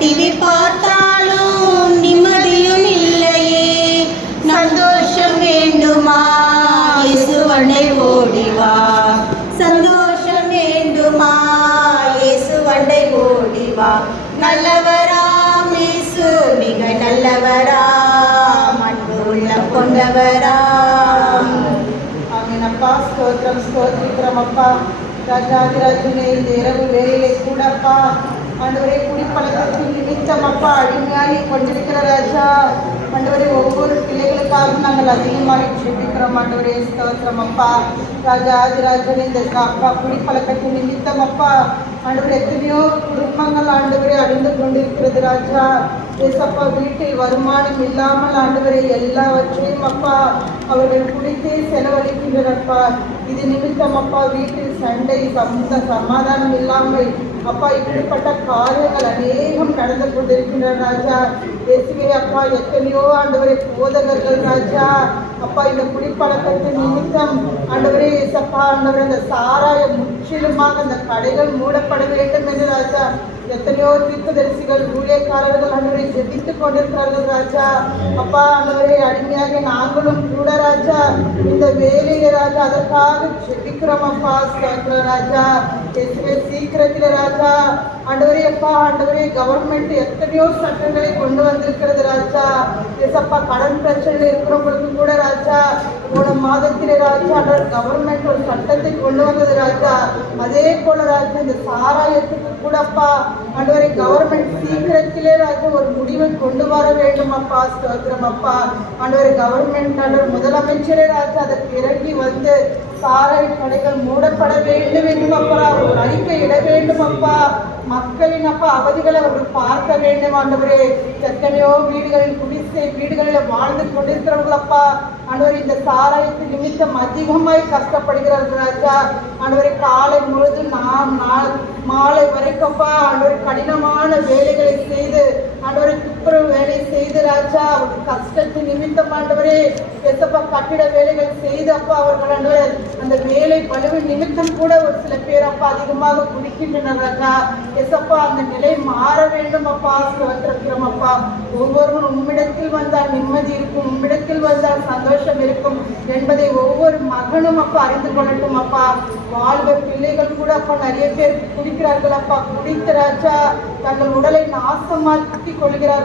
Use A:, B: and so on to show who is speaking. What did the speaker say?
A: TV பார்த்தாலும் நிம்மதியும் இல்லையே. சந்தோஷம் வேண்டுமா? இசுவனை ஓடிவா சந்தோஷம் வேண்டுமா? இசுவண்டை ஓடிவா நல்லவராம் இசு மிக நல்லவராம். அன்பு உள்ள கொண்டவராம்.
B: அவனப்பா ஸ்தோத்திரம் ஸ்தோத்திரம் அப்பா ராஜாதிராஜனே இந்த இரவு வேலையை கூடப்பா. ஆண்டவரே குடிப்பழக்கத்தின் நிமித்தம் அப்பா அடிமையாகி கொண்டிருக்கிற ராஜா. ஆண்டவரே ஒவ்வொரு பிள்ளைகளுக்காக நாங்கள் அதிகமாக ஜெபிக்கிறோம். ஆண்டவரே ஸ்தோத்திரம் அப்பா. ராஜா ஆதிராஜன் இந்த அப்பா குடிப்பழக்கத்தின் நிமித்தம் அப்பா. ஆண்டவர் எத்தனையோ குடும்பங்கள் ஆண்டவரை அழிந்து கொண்டிருக்கிறது ராஜா. ஏசப்பா வீட்டில் வருமானம் இல்லாமல் ஆண்டவரை எல்லாவற்றையும் அப்பா அவர்கள் குடித்தே செலவழிக்கின்றனப்பா இது நிமித்தம் அப்பா வீட்டில் சண்டை சமூக சமாதானம் இல்லாமல் அப்பா இப்படிப்பட்ட காரியங்கள் அநேகம் நடந்து கொண்டிருக்கின்றன ராஜா. இயேசுவே அப்பா எத்தனையோ ஆண்டவரை போதகர்கள் ராஜா. அப்பா இந்த குடிப்பழக்கத்தின் நிமித்தம் ஆண்டவரே இயேசப்பா ஆண்டவரே அந்த சாராயம் முற்றிலுமாக அந்த கடைகள் மூடப்பட வேண்டும் என்று ராஜா எத்தனையோ தீர்க்கதரிசிகள் ஊழியக்காரர்கள் ஆண்டவரை ஜெபித்துக் கொண்டிருக்கிறார்கள் ராஜா. அப்பா ஆண்டவரே அடிமையாக நாங்களும் கூட ராஜா. இந்த வேலையில ராஜா அதற்காக ஜெபிக்கிறோம் அப்பா ராஜா. இயேசுவே சீக்கிரத்தில் ராஜா. அண்டவரே அப்பா அண்டவரே கவர்மெண்ட் எத்தனையோ சட்டங்களை கொண்டு வந்திருக்கிறது ராஜா. எஸ்அப்பா கடன் பிரச்சனை இருக்கிறவங்களுக்கு கூட ராஜா. போன மாதத்திலே ராஜா கவர்மெண்ட் ஒரு சட்டத்தை கொண்டு வந்தது ராஜா. அதே போல ராஜா இந்த சாராயத்துக்கு கூடப்பா ஆண்டவரை கவர்மெண்ட் சீக்கிரத்திலே ராஜா ஒரு முடிவை கொண்டு வர வேண்டும் அப்பா ஸ்தோத்திரம் அப்பா. ஆண்டவரை கவர்மெண்ட் ஆண்டவர் முதலமைச்சரே ராஜா அதற்கு இறங்கி வந்து சாலை கடைகள் மூடப்பட வேண்டும் என்று அப்பா ஒரு அறிக்கை இட வேண்டும் அப்பா. மக்களின் அப்பா அவதிகளை அவர்கள் பார்க்க வேண்டும் ஆண்டவரே. எத்தனையோ வீடுகளில் குடிசை வீடுகளில் வாழ்ந்து கொண்டிருக்கிறவர்கள் அப்பா. ஆண்டவர் இந்த சாராயத்து நிமித்தம் அதிகமாய் கஷ்டப்படுகிறார்கள் ராஜா. ஆண்டவரை காலை முழுது நாம் நாள் மாலை வரைக்கும்ப்பா ஆண்டவரை கடினமான வேலைகளை செய்து ஆண்டவரை துப்புரவு வேலை செய்து ராஜா அவருக்கு கஷ்டத்தின் நிமித்தம் ஆண்டவரே எசப்பா கட்டிட வேலைகள் செய்து அப்பா அவர்கள் ஆண்டவர் அந்த வேலை பழுவு நிமித்தம் கூட ஒரு சில பேர் அப்பா அதிகமாக குடிக்கின்றனர் ராஜா. எசப்பா அந்த நிலை மாற வேண்டும் அப்பா வந்திருக்கிறோம் அப்பா. ஒவ்வொருவரும் உம்மிடத்தில் வந்தால் நிம்மதி இருக்கும் உம்மிடத்தில் வந்தால் சந்தோஷம் இருக்கும். என்பதை ஒவ்வொரு மகனும் அப்பா அறிந்து கொள்ளட்டும் அப்பா. வாழ்வ பிள்ளைகள் கூட அப்பா நிறைய பேர் குடிக்கிறார்கள் அப்பா. குடித்த தங்கள் உடலை நாசமாக்கி கொள்கிறார்கள்.